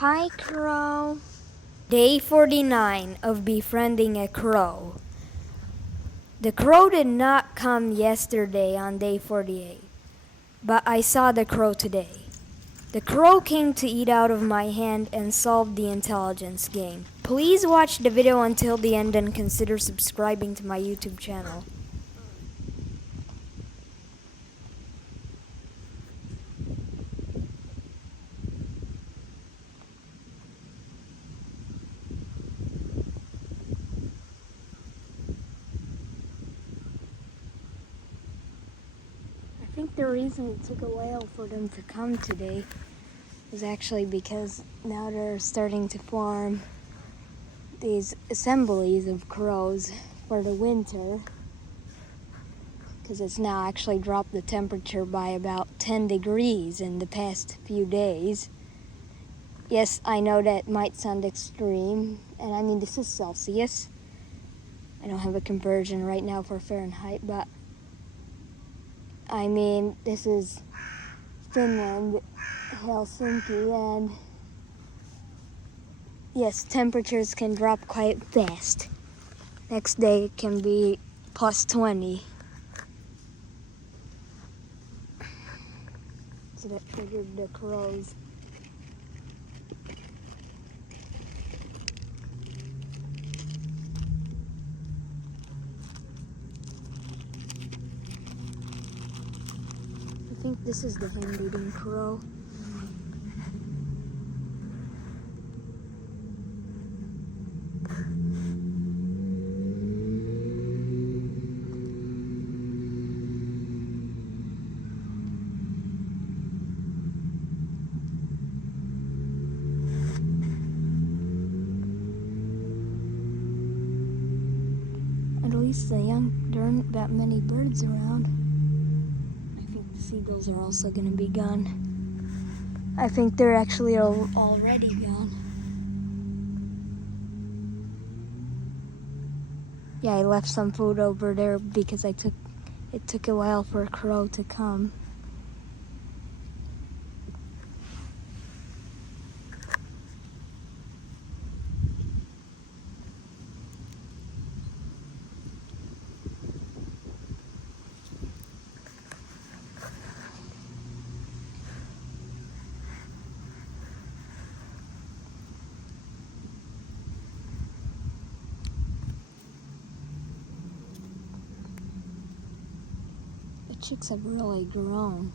Hi, Crow. Day 49 of befriending a crow. The crow did not come yesterday on day 48, but I saw the crow today. The crow came to eat out of my hand and solve the intelligence game. Please watch the video until the end and consider subscribing to my YouTube channel. I think the reason it took a while for them to come today was actually because now they're starting to form these assemblies of crows for the winter, because it's now actually dropped the temperature by about 10 degrees in the past few days. Yes, I know that might sound extreme, and I mean this is Celsius. I don't have a conversion right now for Fahrenheit, but I mean this is Finland, Helsinki, and yes, temperatures can drop quite fast. Next day it can be plus 20. So that triggered the crows. I think this is the hand-eating crow. At least there aren't that many birds around. I think the seagulls are also going to be gone. I think they're actually already gone. Yeah, I left some food over there because it took a while for a crow to come. The chicks have really grown.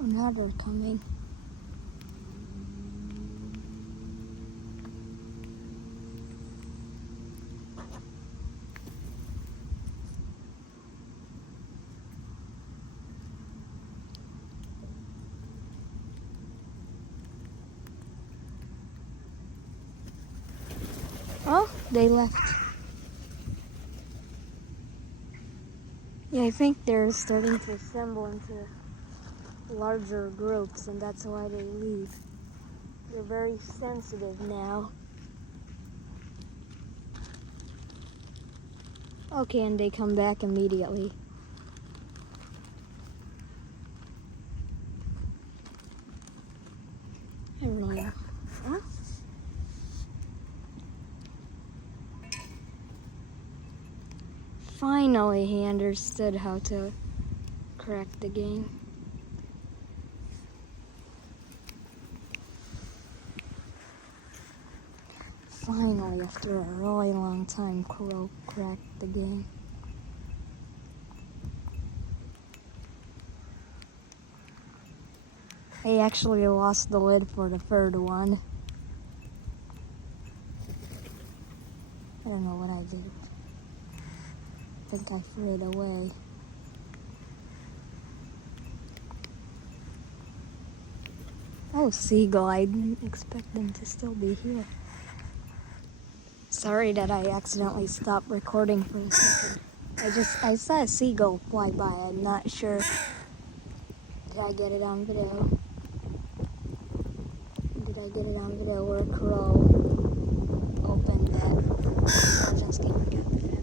Oh, now they're coming. Oh, they left. Yeah, I think they're starting to assemble into larger groups, and that's why they leave. They're very sensitive now. Okay, and they come back immediately. I really... Huh? Finally, he understood how to crack the game. Finally, after a really long time, Crow cracked the game. I actually lost the lid for the third one. I don't know what I did. I think I threw it away. Oh, seagull, I didn't expect them to still be here. Sorry that I accidentally stopped recording for a second. I saw a seagull fly by. I'm not sure Did I get it on video? Did I get it on video where a crow opened that Legends game and got the fat?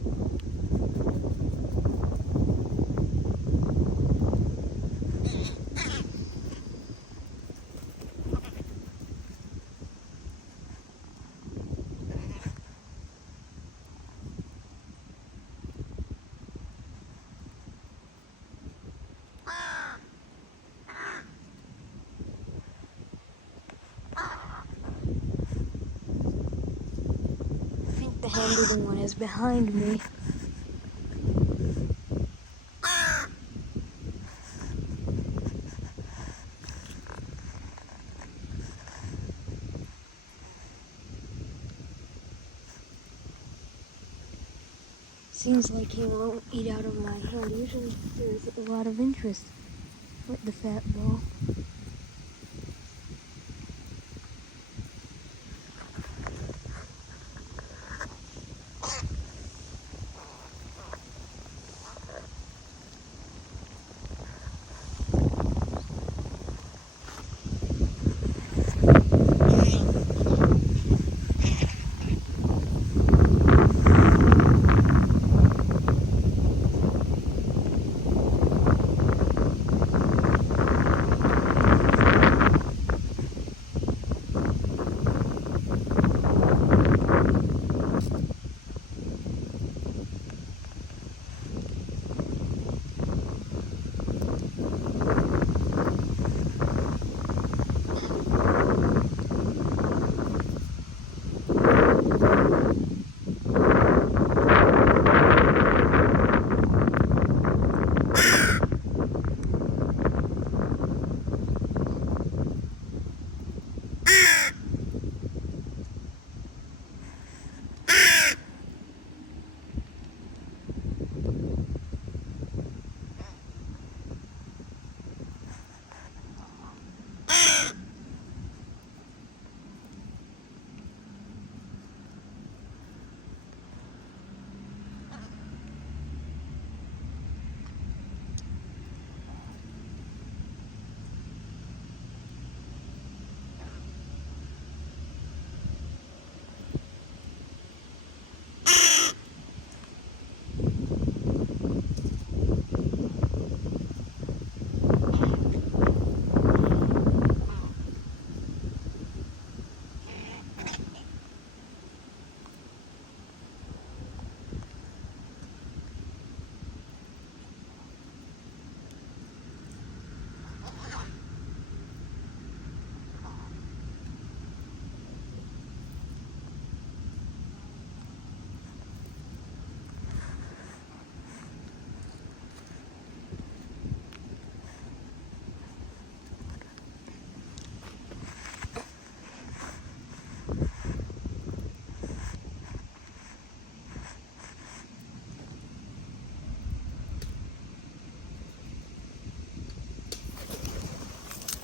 I think the hand-eating one is behind me. Seems like he won't eat out of my hand. Usually there's a lot of interest with the fat ball.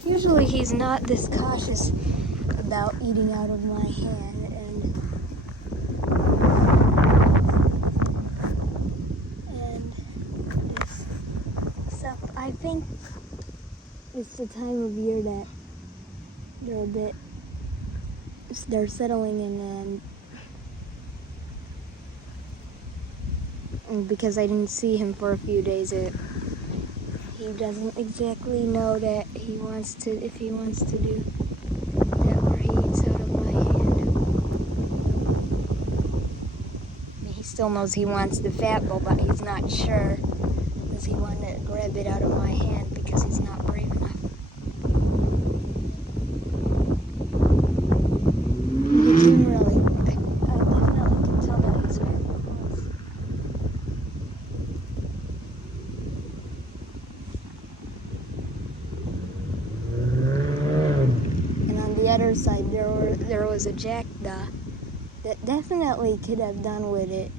Usually he's not this cautious about eating out of my hand, and this stuff. I think it's the time of year that they're settling in, and because I didn't see him for a few days, he doesn't exactly know that if he wants to do that where he eats out of my hand. I mean, he still knows he wants the fat bowl, but he's not sure. Does he want to grab it out of my hand because he's not brave enough? He can really, I definitely can tell that he's very close. The other side, there was a jackdaw that definitely could have done with it.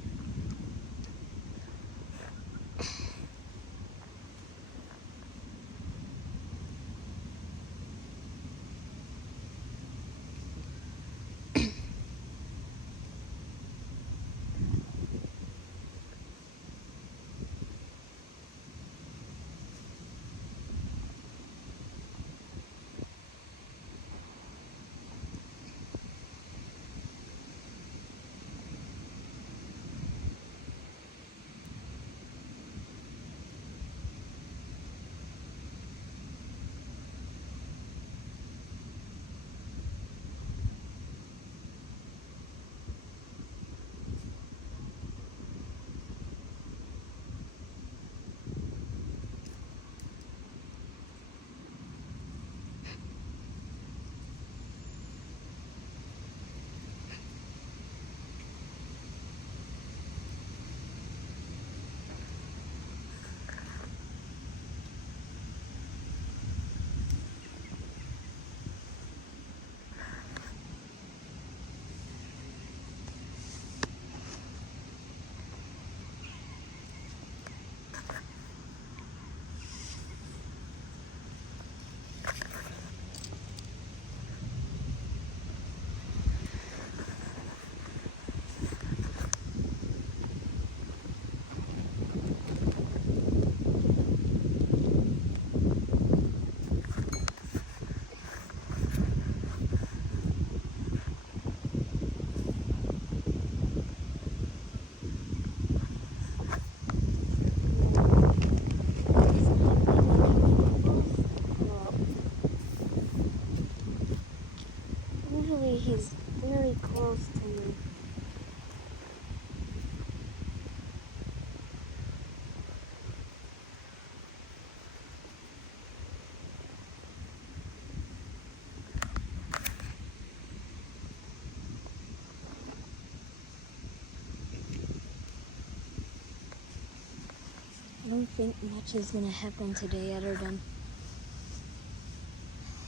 I don't think much is gonna happen today other than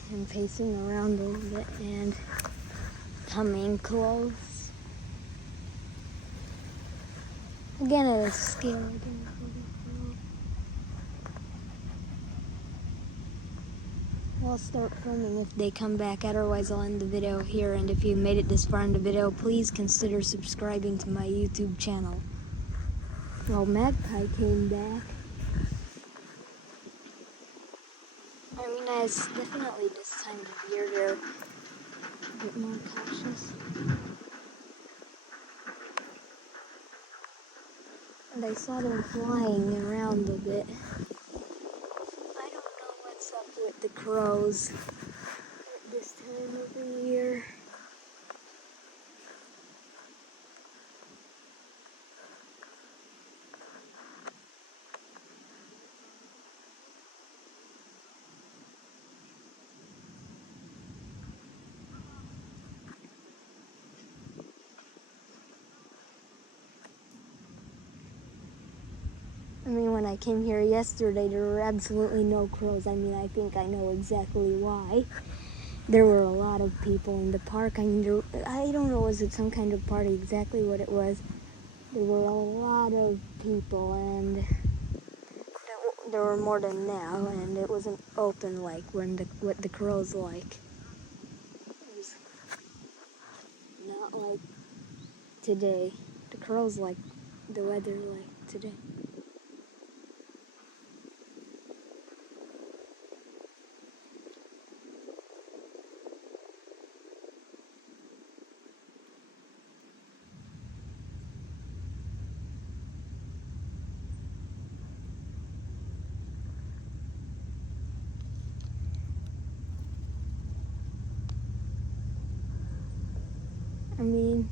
him pacing around a little bit and coming close. Again, at a scale again. I'll start filming if they come back, otherwise I'll end the video here, and if you made it this far in the video, please consider subscribing to my YouTube channel. Well, Magpie came back. I mean, it's definitely this time of year they're a bit more cautious. And I saw them flying around a bit. I don't know what's up with the crows at this time of the year. I mean, when I came here yesterday, there were absolutely no crows. I mean, I think I know exactly why. There were a lot of people in the park. I mean, I don't know, was it some kind of party, exactly what it was. There were a lot of people, and there were more than now, and it wasn't open like what the crows like. It was not like today. The crows like the weather like today. I mean,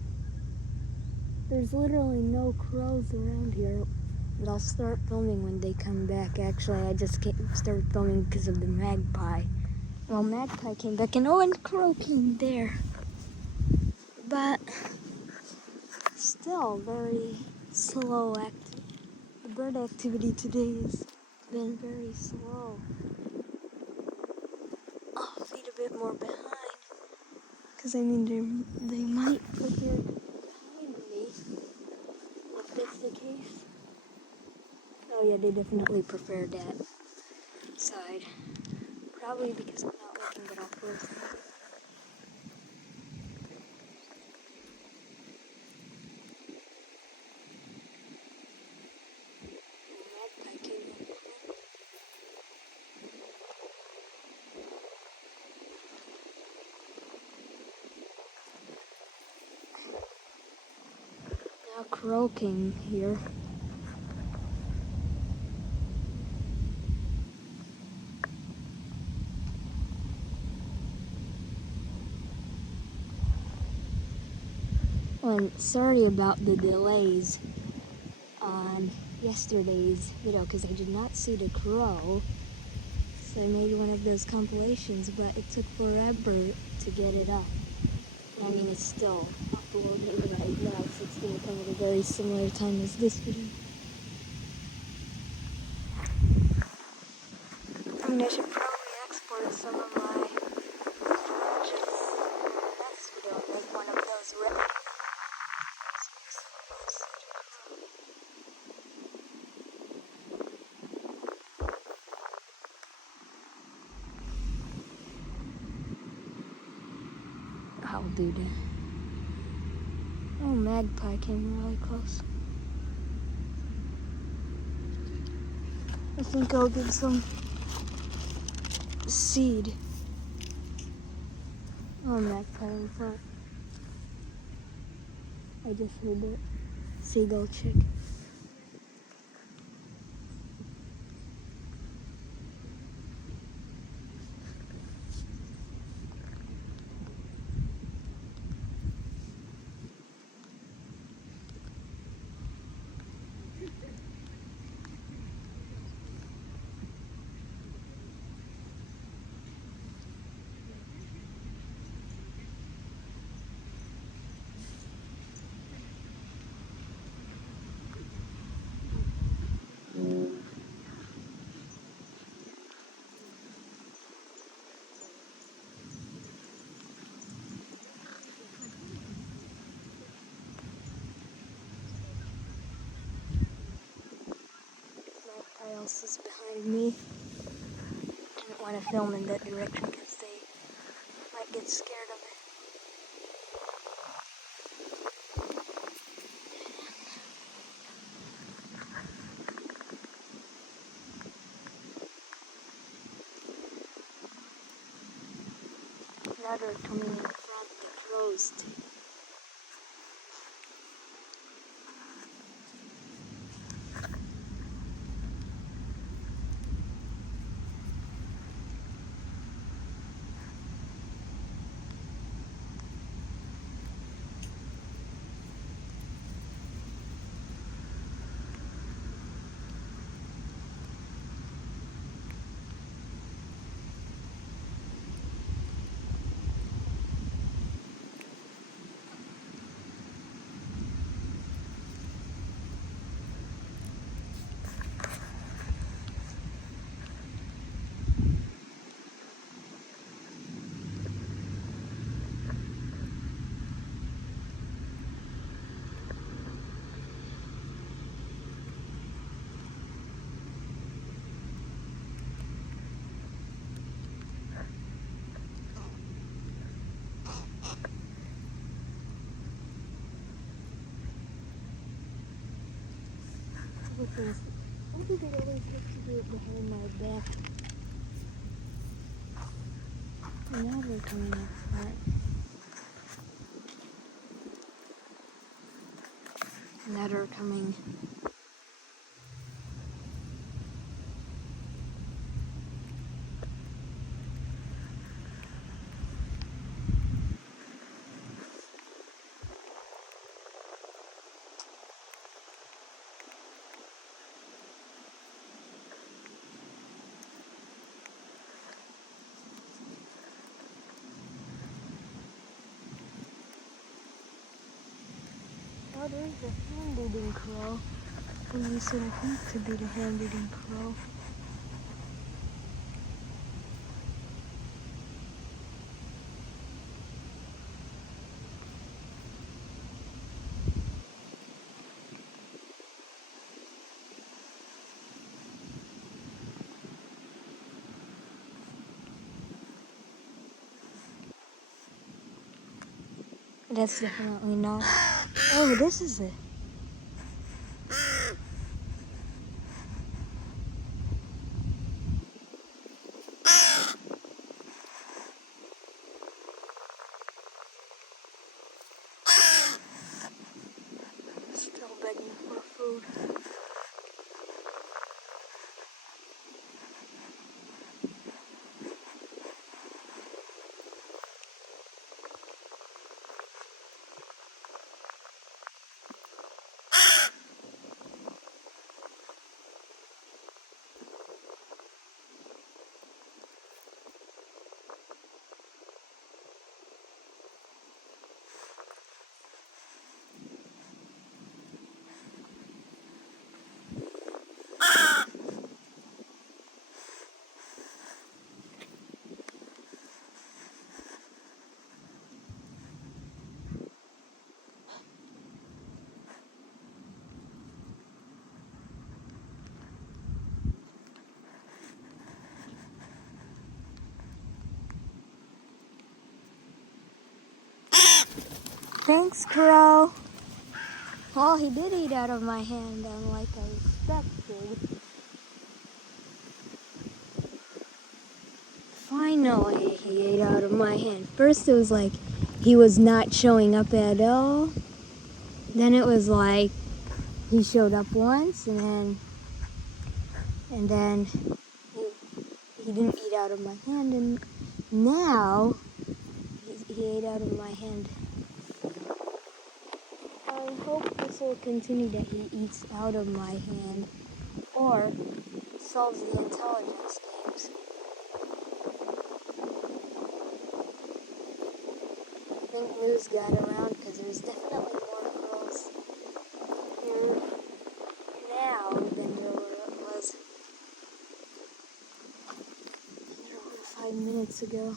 there's literally no crows around here, but I'll start filming when they come back. Actually, I just started filming because of the magpie. Well, magpie came back, and oh, and crow came there. But still very slow activity. The bird activity today has been very slow. I'll feed a bit more behind. Because, I mean, they might prepare behind me, if that's the case. Oh yeah, they definitely prepared that side. Probably because I'm not looking, but I'll close it. Magpie came up. Now crow came here. And sorry about the delays on yesterday's video because I did not see the crow. So I made one of those compilations, but it took forever to get it up. I mean, it's still uploading right now, so it's going to come at a very similar time as this video. I mean, I should probably export some of my pictures in the next video and make one of those ready. I'll do that. Oh, magpie came really close. I think I'll give some seed. Oh, magpie in front. I just heard that seagull chick. of me. Didn't want to film in that direction because they might get scared of it. Now they're coming in front, the crows too. Why do they always have to do it behind my back? Now they're coming up front. Now they're coming. Oh, there's the hand-eating crow. And you said I think to be the hand-eating crow. That's definitely not. Oh, this is it. Still begging for food. Thanks, crow. Well, he did eat out of my hand, unlike I expected. Finally, he ate out of my hand. First, it was like he was not showing up at all. Then it was like he showed up once, and then he didn't eat out of my hand, and now he ate out of my hand. I hope this will continue, that he eats out of my hand or solves the intelligence games. I think news got around because there's definitely more crows here now than there was 5 minutes ago.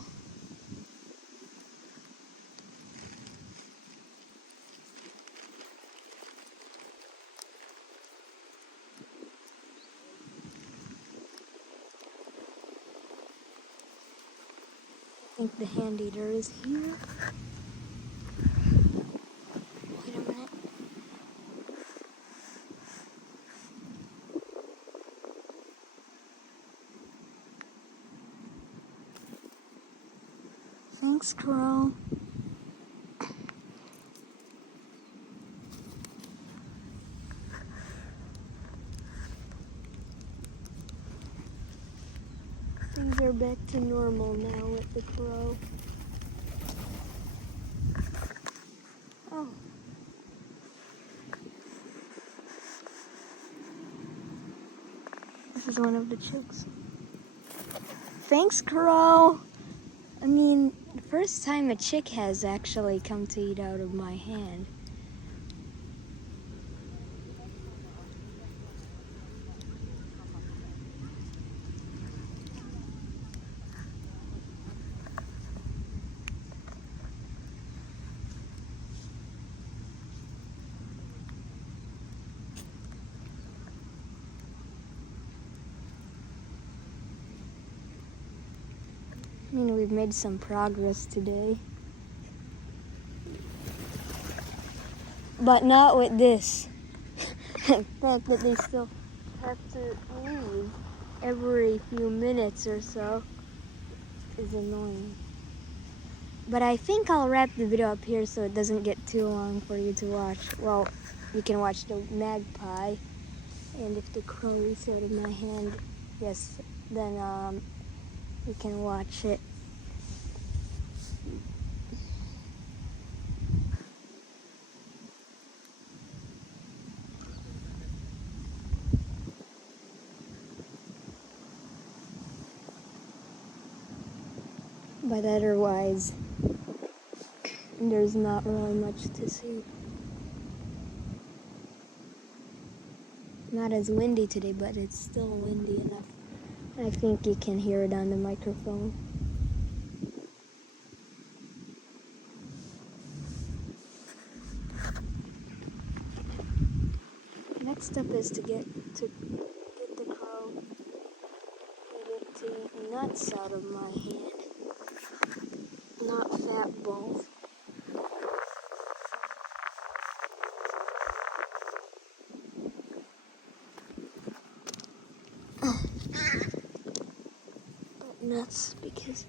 think the hand eater is here. Wait a minute. Thanks, Crow. Things are back to normal now with the crow. Oh. This is one of the chicks. Thanks, Crow. I mean, the first time a chick has actually come to eat out of my hand. I mean, we've made some progress today. But not with this. The fact that they still have to leave every few minutes or so is annoying. But I think I'll wrap the video up here so it doesn't get too long for you to watch. Well, you can watch the magpie. And if the crow is out of my hand, yes, then you can watch it. But otherwise, there's not really much to see. Not as windy today, but it's still windy enough. I think you can hear it on the microphone. Next up is to get the crow, get it to eat nuts out of my hand, not fat balls. But nuts, because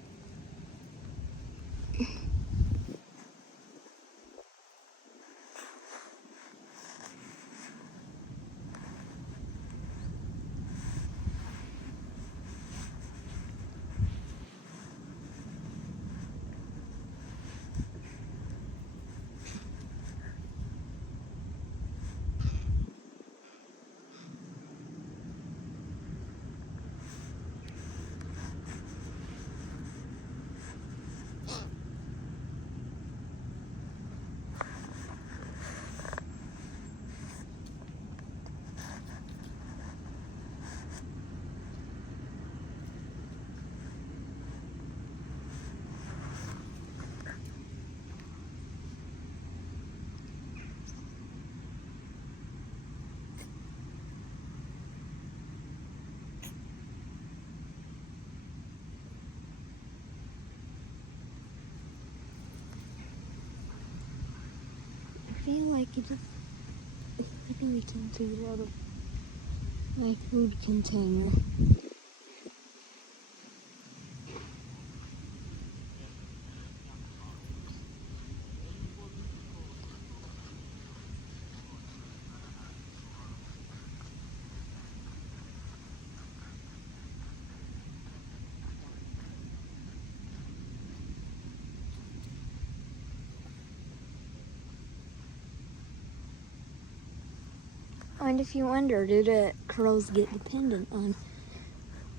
I feel like it really can't take it out of my food container. And if you wonder, do the crows get dependent on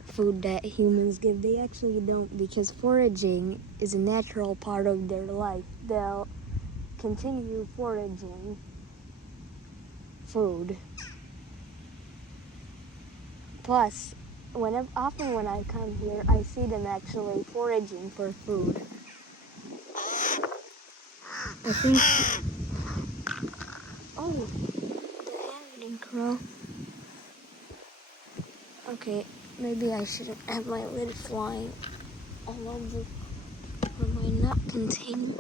food that humans give? They actually don't, because foraging is a natural part of their life. They'll continue foraging food. Plus, often when I come here, I see them actually foraging for food. I think... Oh, the African crow. Okay, maybe I shouldn't have my lid flying all over. Or might not continue.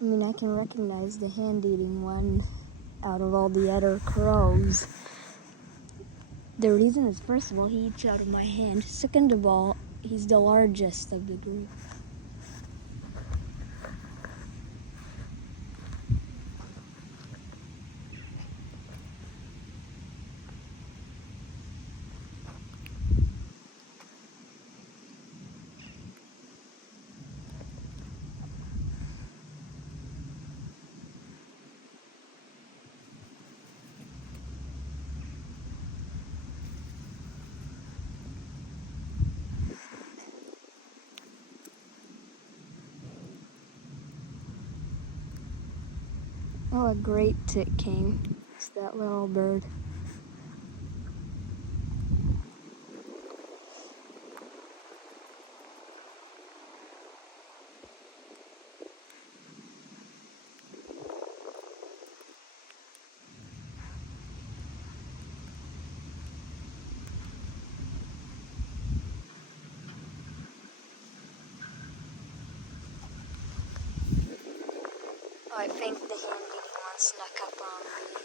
I mean, I can recognize the hand-eating one out of all the other crows. The reason is, first of all, he eats out of my hand. Second of all, he's the largest of the group. Oh, a great tit king. It's that little bird. Oh, I think the hand-eating one snuck up on me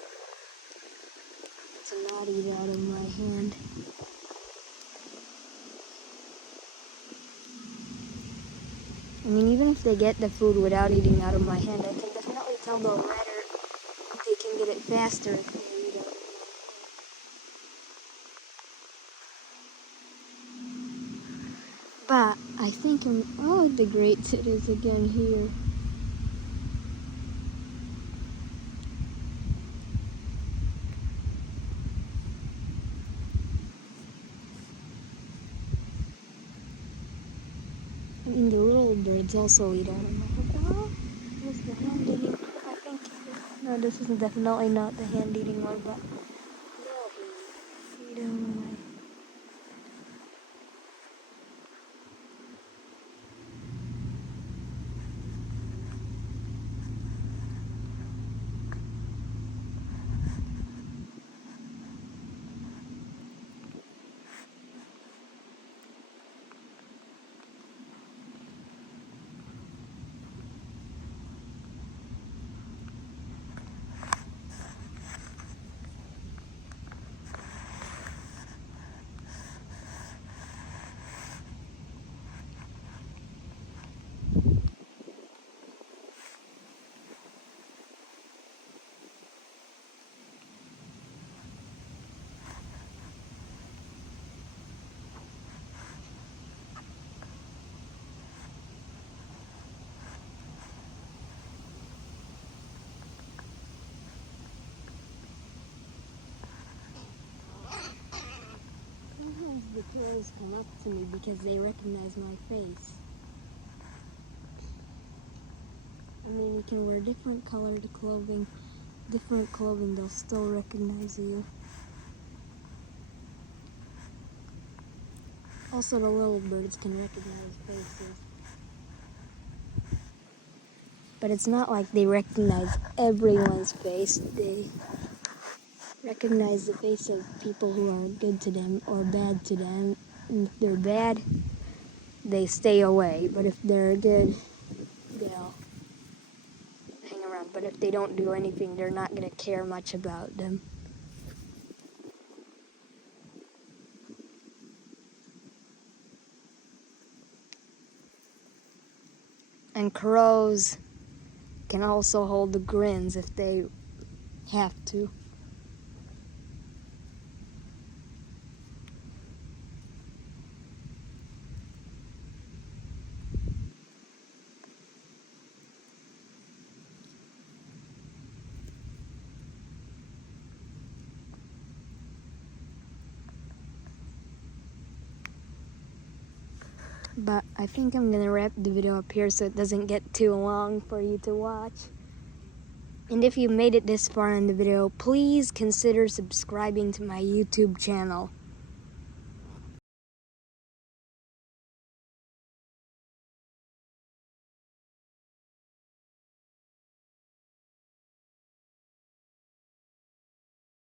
to not eat out of my hand. I mean, even if they get the food without eating out of my hand, I can definitely tell they'll rather, they can get it faster if they eat out of my hand. But I think oh, the great tit is again here. I mean, the little birds also eat out of my hand. Oh, there's the hand-eating. I think, no, this is definitely not the hand-eating one, but they'll eat out of my hand. Sometimes the crows come up to me because they recognize my face. I mean, you can wear different colored clothing, they'll still recognize you. Also, the little birds can recognize faces. But it's not like they recognize everyone's face. They recognize the face of people who are good to them or bad to them. And if they're bad, they stay away. But if they're good, they'll hang around. But if they don't do anything, they're not going to care much about them. And crows can also hold the grins if they have to. But I think I'm gonna wrap the video up here so it doesn't get too long for you to watch. And if you made it this far in the video, please consider subscribing to my YouTube channel.